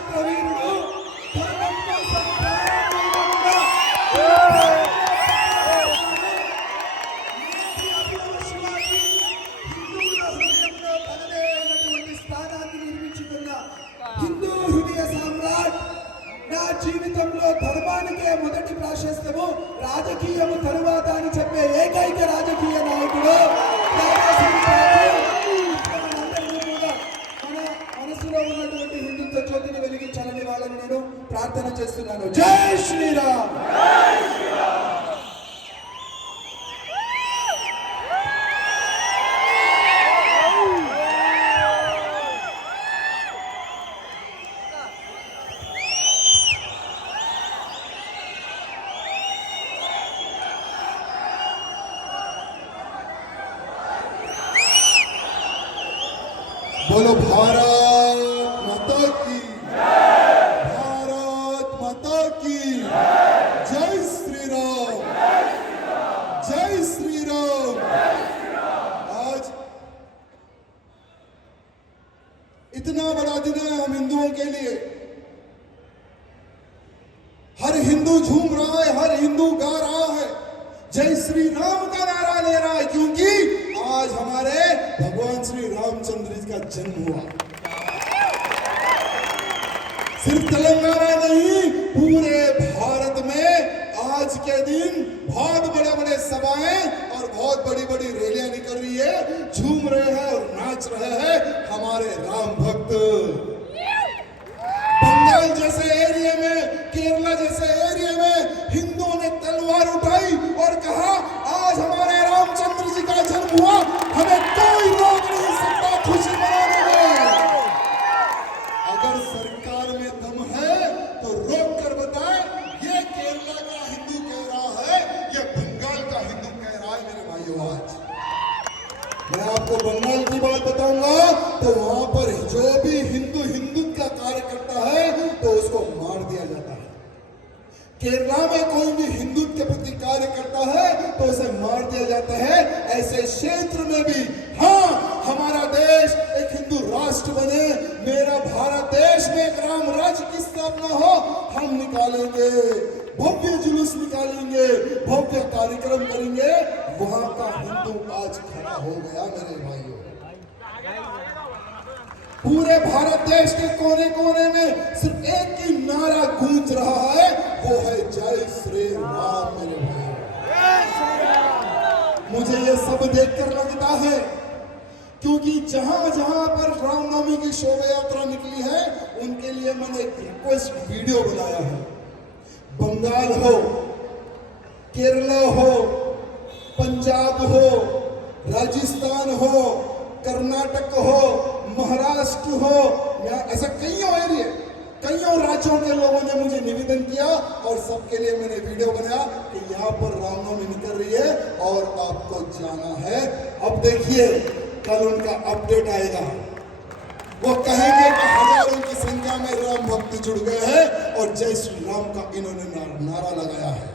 క్షాత్ర వీరుడు ధర్మంతో సంతానంగా శివాజీ హిందువుల హృదయంలో తనదే అయినటువంటి స్థానాన్ని నిర్మించుకున్న హిందూ హృదయ సామ్రాట్. నా జీవితంలో ధర్మానికే మొదటి ప్రాశస్త్యము, రాజకీయము తరువాత అని చెప్పే ఏకైక రాజకీయ నాయకుడు మనసులో ఉన్నటువంటి హిందుత్వ జ్యోతిని వెలిగించాలని వాళ్ళని నేను ప్రార్థన చేస్తున్నాను. జై శ్రీరామ్. बोलो भारत माता की, भारत माता की जय श्री राम, जय श्री राम। आज इतना बड़ा दिन है हम हिंदुओं के लिए। हर हिंदू झूम रहा है, हर हिंदू गा रहा है, जय श्री राम का नारा ले रहा है, क्योंकि आज हमारे भगवान श्री रामचंद्र जी का जन्म हुआ। सिर्फ तेलंगाना नहीं, पूरे भारत में आज के दिन बहुत बड़े बड़े सभाएं और बहुत बड़ी बड़ी रैलियां निकल रही है, झूम रहे हैं और नाच रहे हैं हमारे राम भक्त। बंगाल जैसे एरिया में, केरला जैसे एरिया में हिंदुओं ने तलवार उठाई और कहा आज हमारे रामचंद्र जी का जन्म हुआ, हमें कोई रोक नहीं सकता खुशी मनाने में। अगर सरकार में दम है तो रोक कर बताए, ये केरला का हिंदू कह रहा है, ये बंगाल का हिंदू कह रहा है। मेरे भाइयों, आज मैं आपको बंगाल की बात बताऊंगा तो वहां पर जो भी हिंदुत्व का कार्य करता है तो उसको मार दिया जाता है। केरला में कोई भी हिंदुत्व के प्रति कार्य करता है तो उसे मार दिया जाता है। ऐसे क्षेत्र में भी हाँ, हमारा देश एक हिंदू राष्ट्र बने, मेरा भारत देश में एक राम राज्य की स्थापना हो, हम निकालेंगे, भव्य जुलूस निकालेंगे, भव्य कार्यक्रम करेंगे। वहां का हिंदू आज खड़ा हो गया। मेरे भाइयों, पूरे भारत देश के कोने कोने में सिर्फ एक ही नारा गूंज रहा है, वो है जय श्री राम। मेरे भाइयों, मुझे ये सब देखकर लगता है, क्योंकि जहां जहां पर रामनवमी की शोभा यात्रा निकली है उनके लिए मैंने एक रिक्वेस्ट वीडियो बनाया है। बंगाल हो, केरला हो, पंजाब हो, राजस्थान हो, कर्नाटक हो, महाराष्ट्र हो, ऐसा कईयों एरिया, कईयों राज्यों के लोगों ने मुझे निवेदन किया और सबके लिए मैंने वीडियो बनाया कि यहाँ पर रामनवमी निकल रही है और आपको जाना है। अब देखिए, कल उनका अपडेट आएगा, वो कहेंगे कि हजारों की संख्या में राम भक्त जुड़ गए हैं और जय श्री राम का इन्होंने नारा लगाया है।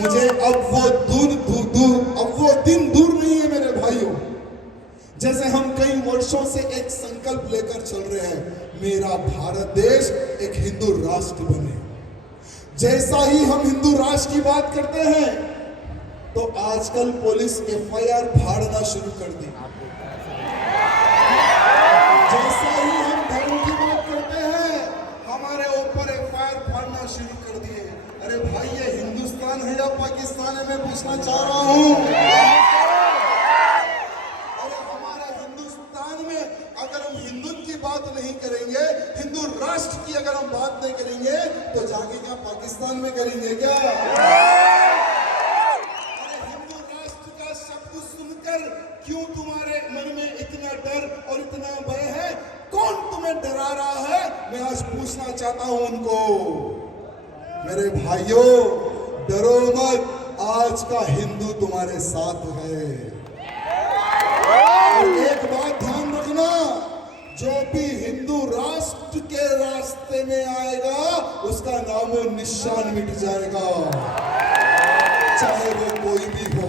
मुझे अब वो दिन दूर नहीं है मेरे भाइयों। जैसे हम कई वर्षों से एक संकल्प लेकर चल रहे हैं, मेरा भारत देश एक हिंदू राष्ट्र बने। जैसा ही हम हिंदू राष्ट्र की बात करते हैं तो आजकल पुलिस FIR फाड़ना शुरू कर दी। जैसा ही हम धर्म की बात करते हैं हमारे ऊपर FIR फाड़ना शुरू कर दिए। अरे भाई, ये हिंदुस्तान है या पाकिस्तान है, मैं पूछना चाह रहा हूं। अगर हम हिंदुत्व की बात नहीं करेंगे, हिंदू राष्ट्र की अगर हम बात नहीं करेंगे तो जाके क्या पाकिस्तान में करेंगे क्या? अरे हिंदू राष्ट्र का शब्द सुनकर क्यों तुम्हारे मन में इतना डर और इतना भय है? कौन तुम्हें डरा रहा है? मैं आज पूछना चाहता हूं उनको। मेरे भाइयों, डरो मत, आज का हिंदू तुम्हारे साथ है। और एक बात ध्यान रखना, जो भी हिंदू राष्ट्र के रास्ते में आएगा उसका नामो निशान मिट जाएगा, चाहे वो कोई भी हो।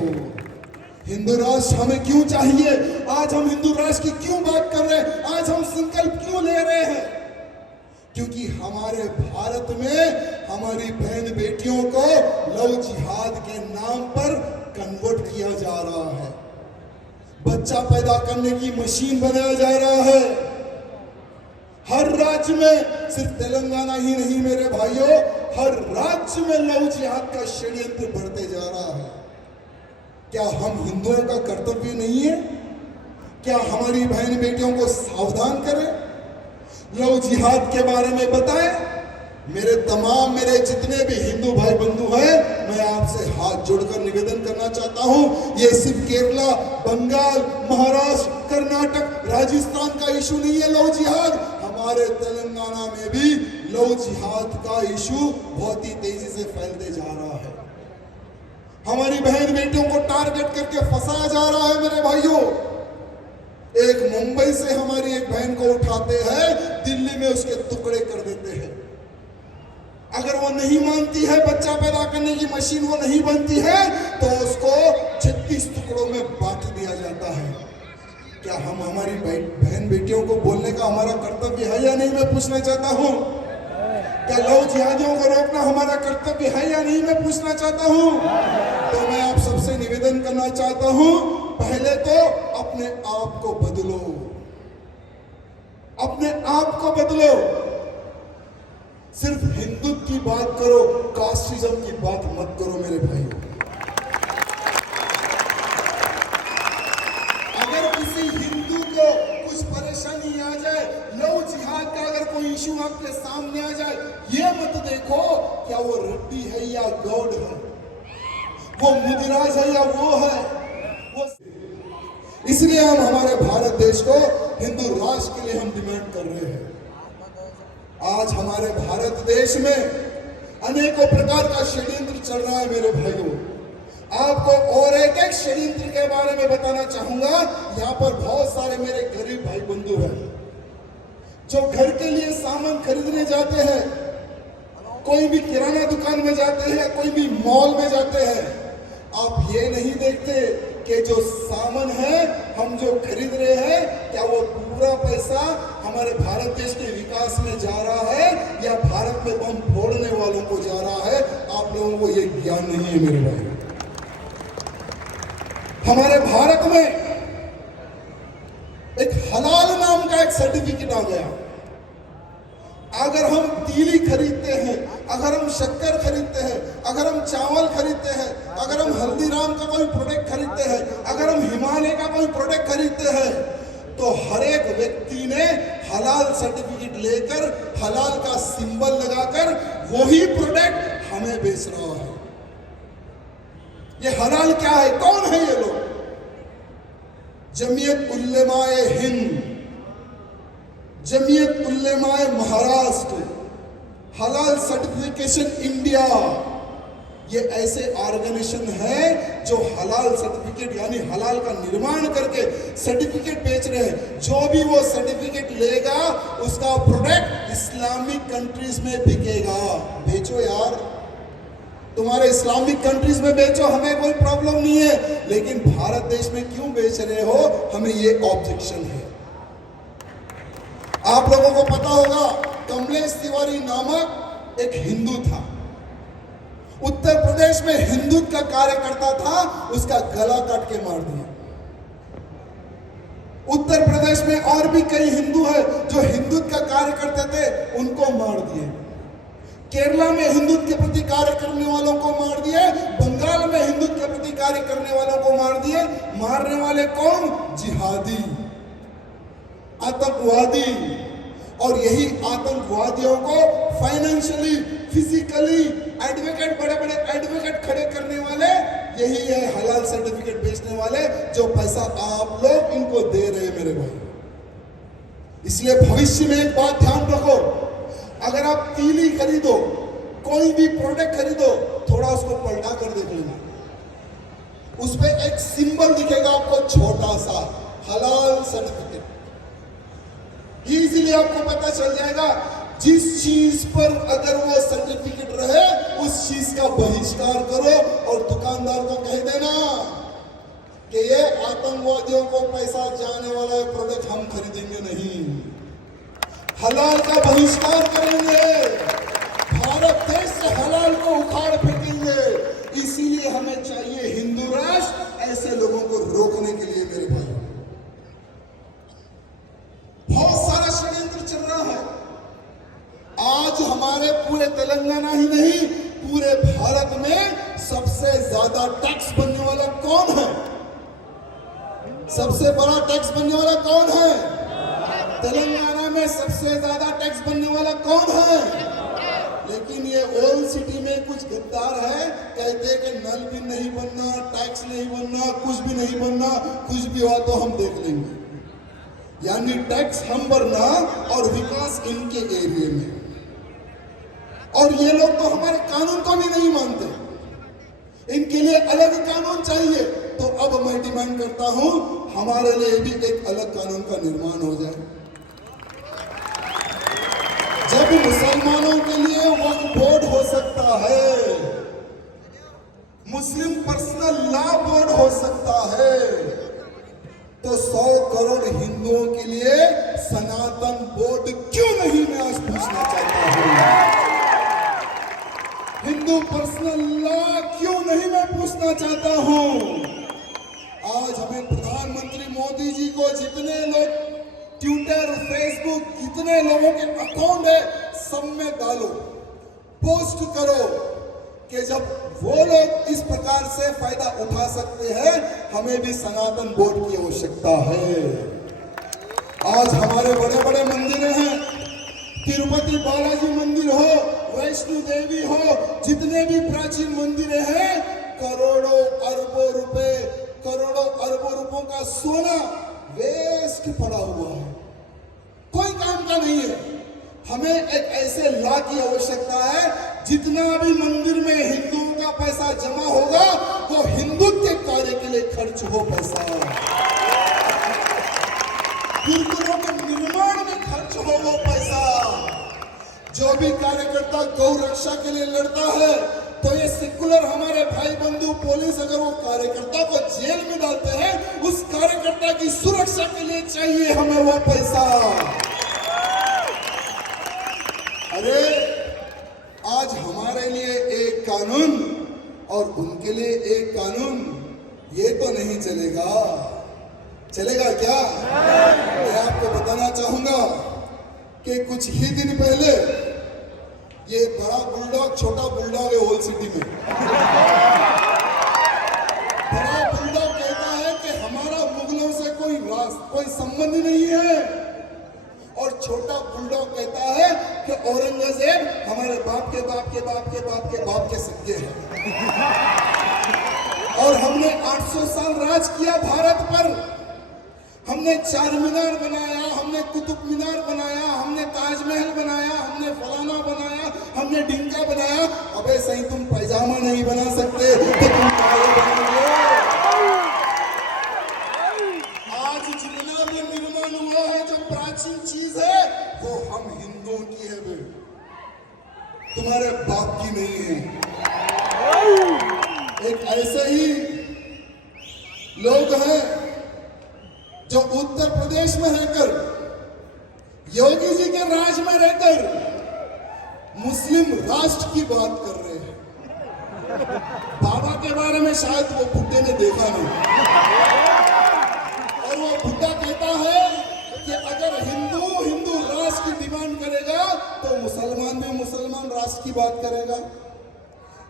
हिंदू राष्ट्र हमें क्यों चाहिए? आज हम हिंदू राष्ट्र की क्यों बात कर रहे हैं? आज हम संकल्प क्यों ले रहे हैं? क्योंकि हमारे भारत में हमारी बहन बेटियों को लव जिहाद के नाम पर कन्वर्ट किया जा रहा है, बच्चा पैदा करने की मशीन बनाया जा रहा है। हर राज्य में, सिर्फ तेलंगाना ही नहीं मेरे भाइयों, हर राज्य में लव जिहाद का षड्यंत्र बढ़ते जा रहा है। क्या हम हिंदुओं का कर्तव्य नहीं है? क्या हमारी बहन बेटियों को सावधान करें, लव जिहाद के बारे में बताएं? मेरे जितने भी हिंदू भाई बंधु हैं, मैं आपसे हाथ जोड़कर निवेदन करना चाहता हूं, ये सिर्फ केरला, बंगाल, महाराष्ट्र, कर्नाटक, राजस्थान का इशू नहीं है लव जिहाद। हमारे तेलंगाना में भी लव जिहाद का इशू बहुत ही तेजी से फैलते जा रहा है। हमारी बहन बेटियों को टारगेट करके फंसाया जा रहा है मेरे भाइयों। एक मुंबई से हमारी एक बहन को उठाते हैं, दिल्ली में उसके टुकड़े कर देते हैं। अगर वो नहीं मानती है, बच्चा पैदा करने की मशीन वो नहीं बनती है, तो उसको 36 टुकड़ों में बांट दिया जाता है। क्या हम हमारी बहन बेटियों को बोलने का हमारा कर्तव्य है या नहीं, मैं पूछना चाहता हूं। क्या लव जिहादियों को रोकना हमारा कर्तव्य है या नहीं, मैं पूछना चाहता हूं। तो मैं आप सबसे निवेदन करना चाहता हूं, पहले तो अपने आप को बदलो, अपने आप को बदलो। सिर्फ हिंदुत्व की बात करो, कास्टिज्म की बात मत करो मेरे भाई। अगर किसी हिंदू को कुछ परेशानी आ जाए, लव जिहाद का अगर कोई इशू आपके सामने आ जाए, ये मत देखो क्या वो रेड्डी है या गौड़ है, वो मुदिराज है या वो है वो। इसलिए हम हमारे भारत देश को हिंदू राष्ट्र के लिए हम डिमांड कर रहे हैं। आज हमारे भारत देश में अनेकों प्रकार का षड्यंत्र चल रहा है मेरे भाइयों। आपको और एक एक षड्यंत्र के बारे में बताना चाहूंगा। यहाँ पर बहुत सारे मेरे गरीब भाई बंधु हैं जो घर के लिए सामान खरीदने जाते हैं, कोई भी किराना दुकान में जाते हैं, कोई भी मॉल में जाते हैं। आप ये नहीं देखते कि जो सामान है हम जो खरीद रहे हैं, क्या वो पूरा पैसा हमारे भारत देश के विकास में जा रहा है या भारत में बम फोड़ने वालों को जा रहा है? आप लोगों को ये ज्ञान नहीं है मेरे भाई। हमारे भारत में एक हलाल नाम का एक सर्टिफिकेट आ गया। अगर हम तीली खरीदते हैं, अगर हम शक्कर खरीदते हैं, अगर हम चावल खरीदते हैं, अगर हम हल्दीराम का कोई प्रोडक्ट खरीदते हैं, अगर हम हिमालय का कोई प्रोडक्ट खरीदते हैं, तो हर एक व्यक्ति ने हलाल सर्टिफिकेट लेकर, हलाल का सिंबल लगाकर वही प्रोडक्ट हमें बेच रहा है। ये हलाल क्या है? कौन है ये लोग? जमीयत उल्लेमाए हिंद, जमीयत उल्लेमाए महाराष्ट्र, हलाल सर्टिफिकेशन इंडिया, ये ऐसे ऑर्गेनाइजेशन है जो हलाल सर्टिफिकेट यानी हलाल का निर्माण करके सर्टिफिकेट बेच रहे हैं। जो भी वो सर्टिफिकेट लेगा उसका प्रोडक्ट इस्लामिक कंट्रीज में बिकेगा। बेचो यार, तुम्हारे इस्लामिक कंट्रीज में बेचो, हमें कोई प्रॉब्लम नहीं है, लेकिन भारत देश में क्यों बेच रहे हो, हमें ये ऑब्जेक्शन है। आप लोगों को पता होगा कमलेश तिवारी नामक एक हिंदू था, उत्तर प्रदेश में हिंदुत्व का कार्यकर्ता था, उसका गला काट के मार दिया। उत्तर प्रदेश में और भी कई हिंदू हैं जो हिंदुत्व का कार्य करते थे, उनको मार दिए। केरला में हिंदुत्व के प्रति कार्य करने वालों को मार दिए, बंगाल में हिंदुत्व के प्रति कार्य करने वालों को मार दिए। मारने वाले कौन? जिहादी, आतंकवादी। और यही आतंकवादियों को फाइनेंशियली, फिजिकली एडवोकेट, बड़े बड़े एडवोकेट खड़े करने वाले यही है, हलाल सर्टिफिकेट बेचने वाले, जो पैसा आप लोग इनको दे रहे हैं मेरे भाई। इसलिए भविष्य में एक बात ध्यान रखो, अगर आप तीली खरीदो, कोई भी प्रोडक्ट खरीदो, थोड़ा उसको पलटा कर देख लेना, उस पर एक सिंबल दिखेगा आपको छोटा सा, हलाल सर्टिफिकेट। इजीली आपको पता चल जाएगा। जिस चीज पर अगर वो सर्टिफिकेट रहे उस चीज का बहिष्कार करो और दुकानदार को कह देना कि ये आतंकवादियों को पैसा जाने वाला प्रोडक्ट हम खरीदेंगे नहीं। हलाल का बहिष्कार करेंगे, भारत देश से हलाल को उखाड़ फेंकेंगे। इसीलिए हमें चाहिए हिंदू राष्ट्र, ऐसे लोगों को रोकने के लिए मेरे भाई बहुत सारा षड्यंत्र चल रहा है। आज हमारे पूरे तेलंगाना ही नहीं, पूरे भारत में सबसे ज्यादा टैक्स बनने वाला कौन है? सबसे बड़ा टैक्स बनने वाला कौन है? तेलंगाना में सबसे ज्यादा टैक्स बनने वाला कौन है? लेकिन ये ओल्ड सिटी में कुछ गद्दार है, कहते हैं कि नल भी नहीं बनना, टैक्स नहीं बनना, कुछ भी नहीं बनना, कुछ भी हुआ तो हम देख लेंगे। यानी टैक्स हम भरना और विकास इनके एरिया में। और ये लोग तो हमारे कानून को भी नहीं मानते, इनके लिए अलग कानून चाहिए। तो अब मैं डिमांड करता हूं, हमारे लिए भी एक अलग कानून का निर्माण हो जाए। जब मुसलमानों के लिए वक्फ बोर्ड हो सकता है, मुस्लिम पर्सनल लॉ बोर्ड हो सकता है, तो 100 करोड़ हिंदुओं के लिए सनातन बोर्ड क्यों नहीं? मैं आज पूछना चाहता हूं, हिंदू पर्सनल लॉ क्यों नहीं? मैं पूछना चाहता हूं। आज हमें प्रधानमंत्री मोदी जी को जितने लोग ट्विटर, फेसबुक, कितने लोगों के अकाउंट है, सब में डालो, पोस्ट करो कि जब वो लोग इस प्रकार से फायदा उठा सकते हैं, हमें भी सनातन बोर्ड की आवश्यकता है। आज हमारे बड़े बड़े मंदिर हैं, तिरुपति बालाजी मंदिर हो, वैष्णो देवी हो, जितने भी प्राचीन मंदिर हैं, करोड़ों अरबों रुपए, करोड़ों अरबों रुपयों का सोना वेस्ट पड़ा हुआ है, कोई काम का नहीं है। हमें एक ऐसे लॉ की आवश्यकता है, जितना भी मंदिर में हिंदुओं का पैसा जमा होगा, वो हिंदुत्व के कार्य के लिए खर्च हो पैसा, गुरुकुलों के निर्माण में खर्च हो वो पैसा। जो भी कार्यकर्ता गौ रक्षा के लिए लड़ता है, तो ये सेकुलर हमारे भाई बंधु पुलिस अगर वो कार्यकर्ता को जेल में डालते हैं, उस कार्यकर्ता की सुरक्षा के लिए चाहिए हमें वो पैसा। अरे आज हमारे लिए एक कानून और उनके लिए एक कानून, ये तो नहीं चलेगा। चलेगा क्या? मैं आपको बताना चाहूंगा कि कुछ ही दिन पहले ये बड़ा बुलडॉग छोटा बुलडॉग है होल सिटी में, बड़ा बुलडॉग कहता है कि हमारा मुगलों से कोई संबंध नहीं है, और छोटा बुलडॉग कहता है कि औरंगजेब हमारे बाप के बाप के बाप के बाप के बाप के सगे हैं, और हमने 800 साल राज किया भारत पर। हमने चार मीनार बनाया, हमने कुतुब मीनार बनाया, हमने ताजमहल बनाया, हमने फलाना बनाया, हमने डिंका बनाया। अबे सही तुम पैजामा नहीं बना सकते तो तुम काले बनोगे। आज जितना भी निर्माण हुआ है, जो प्राचीन चीज है, वो हम हिंदुओं की है, बे तुम्हारे बाप की नहीं है। एक ऐसे ही लोग हैं जो उत्तर प्रदेश में रहकर, योगी जी के राज में रहकर मुस्लिम राष्ट्र की बात कर रहे हैं। बाबा के बारे में शायद वो बुड्ढे ने देखा नहीं, और वो बुड्ढा कहता है कि अगर हिंदू राष्ट्र की डिमांड करेगा तो मुसलमान भी मुसलमान राष्ट्र की बात करेगा।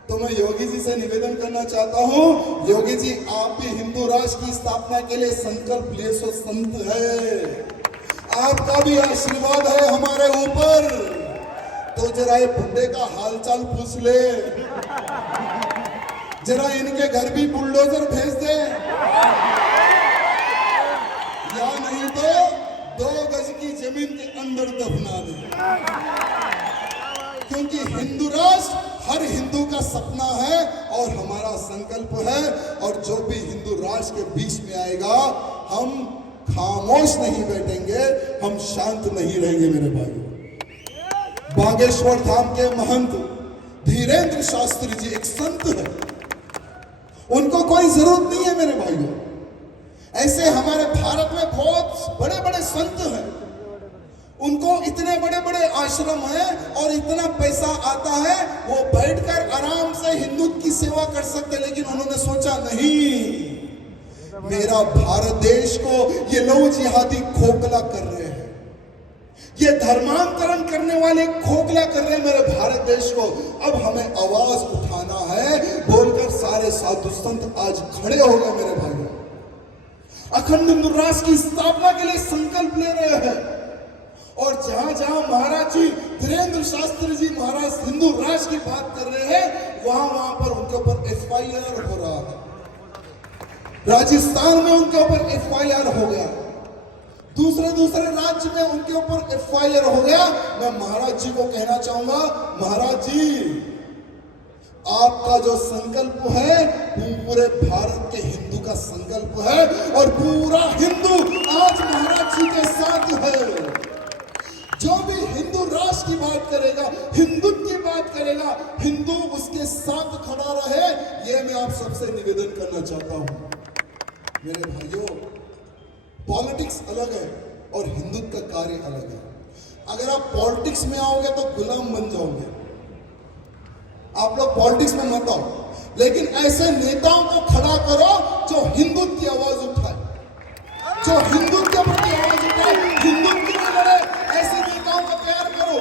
तो मैं योगी जी से निवेदन करना चाहता हूं, योगी जी आप भी हिंदू राष्ट्र की स्थापना के लिए संकल्प लिए, सो संत है, आपका भी आशीर्वाद है हमारे ऊपर। तो जरा ये बुड्ढे का हालचाल पूछ ले, जरा इनके घर भी बुलडोजर भेज दे, या नहीं तो 2 गज की जमीन के अंदर दफना दे। क्योंकि हिंदू राष्ट्र हर हिंदू का सपना है और हमारा संकल्प है, और जो भी हिंदू राष्ट्र के बीच में आएगा, हम खामोश नहीं बैठेंगे, हम शांत नहीं रहेंगे। मेरे भाई, बागेश्वर धाम के महंत धीरेन्द्र शास्त्री जी एक संत है, उनको कोई जरूरत नहीं है मेरे भाइयों। ऐसे हमारे भारत में बहुत बड़े बड़े संत हैं, उनको इतने बड़े बड़े आश्रम हैं और इतना पैसा आता है, वो बैठकर आराम से हिंदुत्व की सेवा कर सकते, लेकिन उन्होंने सोचा नहीं, मेरा भारत देश को ये लहू जिहादी खोखला कर रहे हैं, ये धर्मांतरण करने वाले खोखला कर रहे हैं मेरे भारत देश को। अब हमें आवाज उठाना है बोलकर सारे साधु संत आज खड़े हो गए मेरे भाइयों। अखंड हिंदू राष्ट्र की स्थापना के लिए संकल्प ले रहे हैं और जहां जहां महाराज जी धीरेन्द्र शास्त्री जी महाराज हिंदू राष्ट्र की बात कर रहे हैं, वहां वहां पर उनके ऊपर FIR हो रहा है। राजस्थान में उनके ऊपर FIR हो गया, दूसरे राज्य में उनके ऊपर FIR हो गया। मैं महाराज जी को कहना चाहूंगा, महाराज जी आपका जो संकल्प है पूरे भारत के हिंदू का संकल्प है और पूरा हिंदू आज महाराज जी के साथ है। जो भी हिंदू राष्ट्र की बात करेगा, हिंदुत्व की बात करेगा, हिंदू उसके साथ खड़ा रहे, ये मैं आप सबसे निवेदन करना चाहता हूं मेरे भाइयों। पॉलिटिक्स अलग है और हिंदुत्व का कार्य अलग है। अगर आप पॉलिटिक्स में आओगे तो गुलाम बन जाओगे, आप लोग पॉलिटिक्स में मत आओ, लेकिन ऐसे नेताओं को खड़ा करो जो हिंदुत्व की आवाज उठाए, जो हिंदुत्व के प्रति आवाज उठाए, हिंदुत्व के लिए लड़े, ऐसे नेताओं को तैयार करो।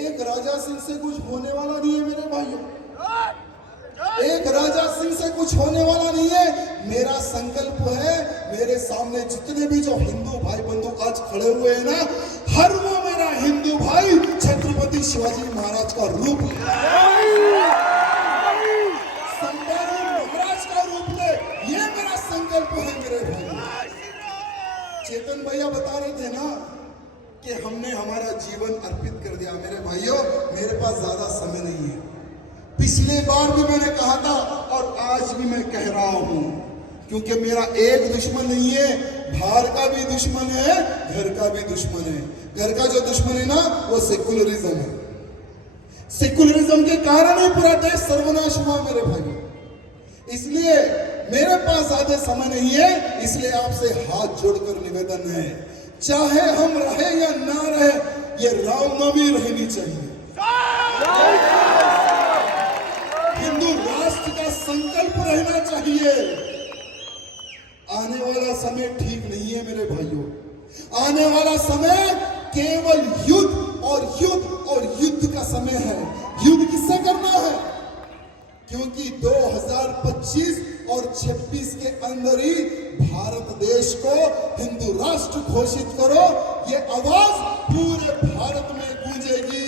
एक राजा सिंह से कुछ होने वाला नहीं है मेरे भाइयों, एक राजा सिंह से कुछ होने वाला नहीं है। मेरा संकल्प है, मेरे सामने जितने भी जो हिंदू भाई बंधु आज खड़े हुए हैं ना, हर वो मेरा हिंदू भाई छत्रपति शिवाजी महाराज का रूप ले, संभाजी महाराज का रूप ले, ये मेरा संकल्प है मेरे भाई। चेतन भैया बता रहे थे ना कि हमने हमारा जीवन अर्पित कर दिया। मेरे भाइयों, मेरे पास ज्यादा समय नहीं है, पिछले बार भी मैंने कहा था और आज भी मैं कह रहा हूं, क्योंकि मेरा एक दुश्मन नहीं है, बाहर का भी दुश्मन है, घर का भी दुश्मन है। घर का जो दुश्मन है ना, वो सेकुलरिज्म है। सेकुलरिज्म के कारण ही पूरा देश सर्वनाश हुआ मेरे भाई। इसलिए मेरे पास ज्यादा समय नहीं है, इसलिए आपसे हाथ जोड़कर निवेदन है, चाहे हम रहे या ना रहे, ये रामनवमी रहनी चाहिए। हिंदू राष्ट्र का संकल्प रहना चाहिए। आने वाला समय ठीक नहीं है मेरे भाइयों, आने वाला समय केवल युद्ध और युद्ध और युद्ध का समय है। युद्ध किससे करना है? क्योंकि 2025 और 26 के अंदर ही भारत देश को हिंदू राष्ट्र घोषित करो, ये आवाज पूरे भारत में गूंजेगी।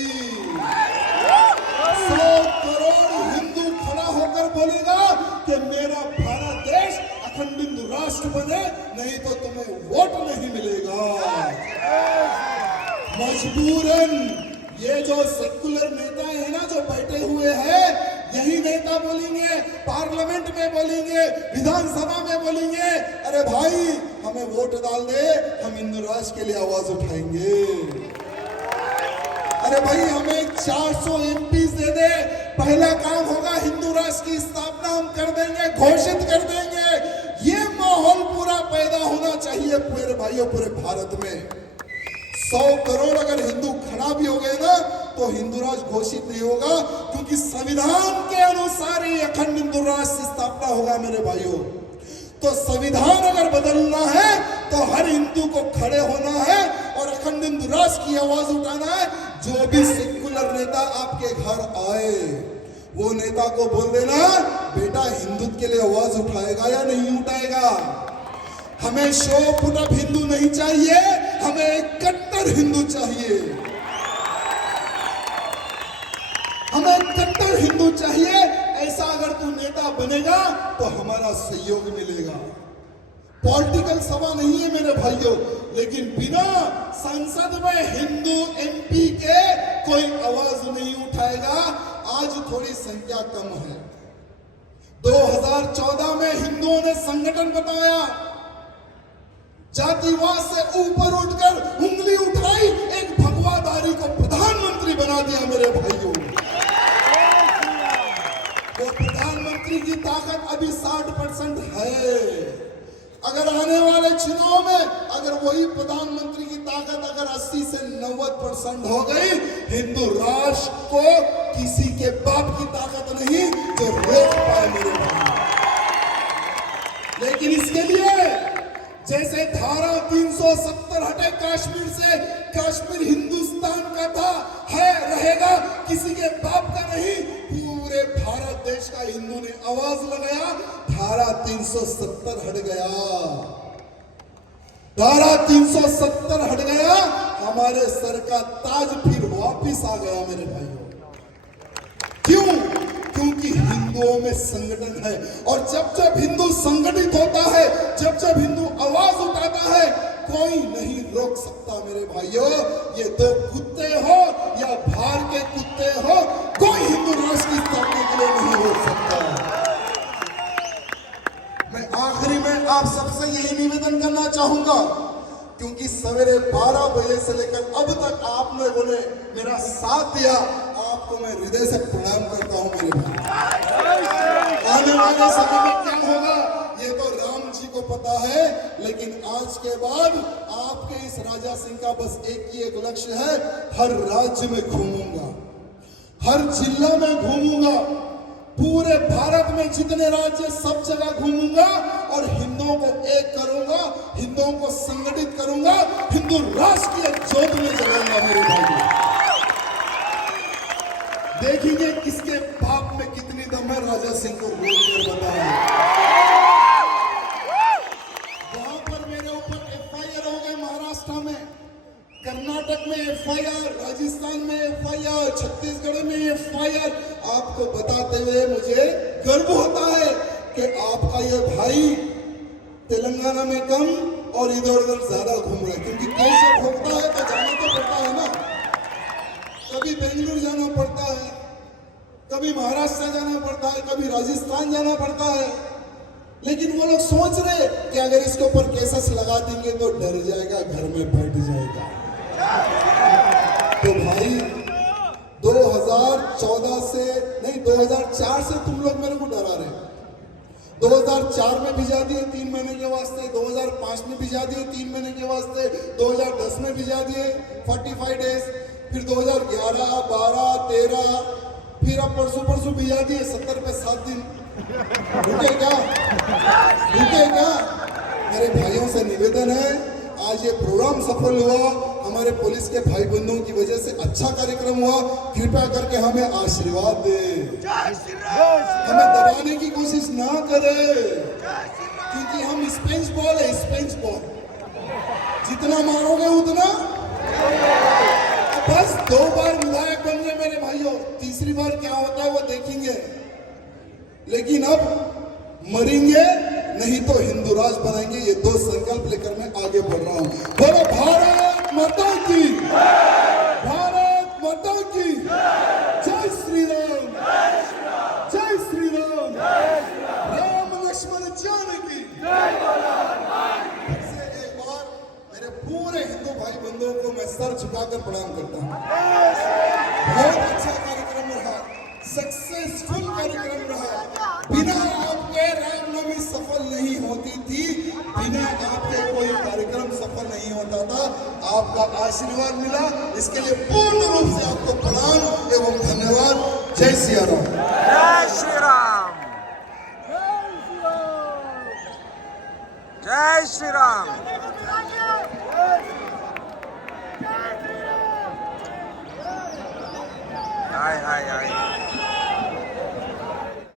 100 करोड़ हिंदू खड़ा होकर बोलेगा कि मेरा भारत देश अखंड हिंदू राष्ट्र बने, नहीं तो तुम्हें वोट नहीं मिलेगा। मजबूरन ये जो सेकुलर नेता है ना, जो बैठे हुए हैं, यही नेता बोलेंगे, पार्लियामेंट में बोलेंगे, विधानसभा में बोलेंगे, अरे भाई हमें वोट डाल दे, हम हिंदू राष्ट्र के लिए आवाज उठाएंगे। अरे भाई हमें 400 MP दे दे, पहला काम होगा हिंदू राष्ट्र की स्थापना हम कर देंगे, घोषित कर देंगे। ये माहौल पूरा पैदा होना चाहिए मेरे भाइयों पूरे भारत में। 100 करोड़ अगर हिंदू खड़ा भी हो गए ना, तो हिंदू राष्ट्र घोषित नहीं होगा, क्योंकि संविधान के अनुसार ही अखंड हिंदू राष्ट्र की स्थापना होगा मेरे भाइयों। तो संविधान अगर बदलना है तो हर हिंदू को खड़े होना है और अखंड हिंदू राष्ट्र की आवाज उठाना है। जो भी सेकुलर नेता आपके घर आए, वो नेता को बोल देना, बेटा हिंदुत्व के लिए आवाज उठाएगा या नहीं उठाएगा? हमें शो पुटअप हिंदू नहीं चाहिए, हमें एक कट्टर हिंदू चाहिए, हमें कट्टर हिंदू चाहिए। ऐसा अगर तू नेता बनेगा तो हमारा सहयोग मिलेगा। पॉलिटिकल सभा नहीं है मेरे भाइयों, लेकिन बिना संसद में हिंदू MP के कोई आवाज नहीं उठाएगा। आज थोड़ी संख्या कम है। 2014 में हिंदुओं ने संगठन बताया, जातिवाद से ऊपर उठकर उंगली उठाई, एक भगवादारी को प्रधानमंत्री बना दिया मेरे भाइयों। वो प्रधानमंत्री की ताकत अभी 60% है। अगर आने वाले चुनाव में अगर वही प्रधानमंत्री की ताकत अगर 80 से 90% हो गई, हिंदू राष्ट्र को किसी के बाप की ताकत नहीं जो रोक पाए मेरे भाई। लेकिन इसके लिए जैसे धारा 370 हटे कश्मीर से, कश्मीर हिंदुस्तान का था, है, रहेगा, किसी के बाप का नहीं, पूरे भारत देश का हिंदू ने आवाज लगाया, धारा 370 हट गया, धारा 370 हट गया, हमारे सर का ताज फिर वापिस आ गया मेरे भाइयों। क्यों? क्योंकि हिंदुओं में संगठन है, और जब जब हिंदू संगठित होता है, जब जब हिंदू आवाज उठाता है, कोई नहीं रोक सकता मेरे भाइयों। ये दो कुत्ते हो या बाहर के कुत्ते हो, कोई हिंदू राष्ट्र की स्थापना के लिए नहीं रोक सकता। मैं आखिरी में आप सबसे यही निवेदन करना चाहूंगा, क्योंकि सवेरे 12 बजे से लेकर अब तक आप लोगों ने मेरा साथ दिया, आपको मैं हृदय से प्रणाम करता हूं मेरे भाई। आने वाले समय में क्या होगा ये तो राम जी को पता है, लेकिन आज के बाद आपके इस राजा सिंह का बस एक लक्ष्य है, हर राज्य में घूमूंगा, हर जिला में घूमूंगा, पूरे भारत में जितने राज्य सब जगह घूमूंगा और हिंदुओं को एक करूंगा, हिंदुओं को संगठित करूंगा, हिंदू राष्ट्र की एक ज्योत में जलाऊंगा मेरे भाई। देखेंगे किसके बाप में कितनी दम है, राजा सिंह को रोक कर बताया। वहां पर मेरे ऊपर FIR हो गए, महाराष्ट्र में, कर्नाटक में FIR, राजस्थान में FIR, छत्तीसगढ़ में FIR। आपको बताते हुए मुझे गर्व होता है कि आपका ये भाई तेलंगाना में कम और इधर उधर ज्यादा घूम रहा है, क्योंकि कैसे भोगता है तो जाना तो पड़ता है ना, कभी बेंगलुरु जाना पड़ता है, कभी महाराष्ट्र जाना पड़ता है, कभी राजस्थान जाना पड़ता है, लेकिन वो लोग सोच रहे कि अगर इसके ऊपर केसेस लगा देंगे तो डर जाएगा, घर में बैठ जाएगा। तो भाई 2014 से नहीं 2004 से तुम लोग मेरे को डरा रहे हो। 2004 में भिजा दिए 3 महीने के वास्ते, 2005 में भिजा दिए 3 महीने के वास्ते, 2010 में भिजा दिए 45 डेज, फिर 2011, 12, 13, फिर अब परसों भिजा दिए 70 पे 7 दिन। रुके क्या? मेरे भाइयों से निवेदन है, आज ये प्रोग्राम सफल हुआ, हमारे पुलिस के भाई बंधुओं की वजह से अच्छा कार्यक्रम हुआ, कृपया करके हमें आशीर्वाद दे, हमें दबाने की कोशिश ना करे, क्योंकि हम स्पेंच बॉल है, स्पेंच बॉल, जितना मारोगे उतना, बस 2 बार विधायक बन गए मेरे भाइयों, तीसरी बार क्या होता है वो देखेंगे, लेकिन अब मरेंगे नहीं तो हिंदू राष्ट्र बनाएंगे, ये 2 संकल्प लेकर मैं आगे बढ़ रहा हूं। बोलो भारत माता की, भारत माता की, जय श्री राम, जय श्री राम, राम लक्ष्मण जानकी। से एक बार मेरे पूरे हिंदू भाई बंधुओं को मैं सर झुकाकर प्रणाम करता हूं। बहुत अच्छा कार्यक्रम रहा, सक्सेसफुल कार्यक्रम रहा, बिना आपके रामनवमी सफल नहीं होती थी, बिना आपके कोई कार्यक्रम सफल नहीं होता था, आपका आशीर्वाद मिला, इसके लिए पूर्ण रूप से आपको प्रणाम एवं धन्यवाद। जय सिया राम, जय श्री राम, जय श्री राम। हाय हाय हाय।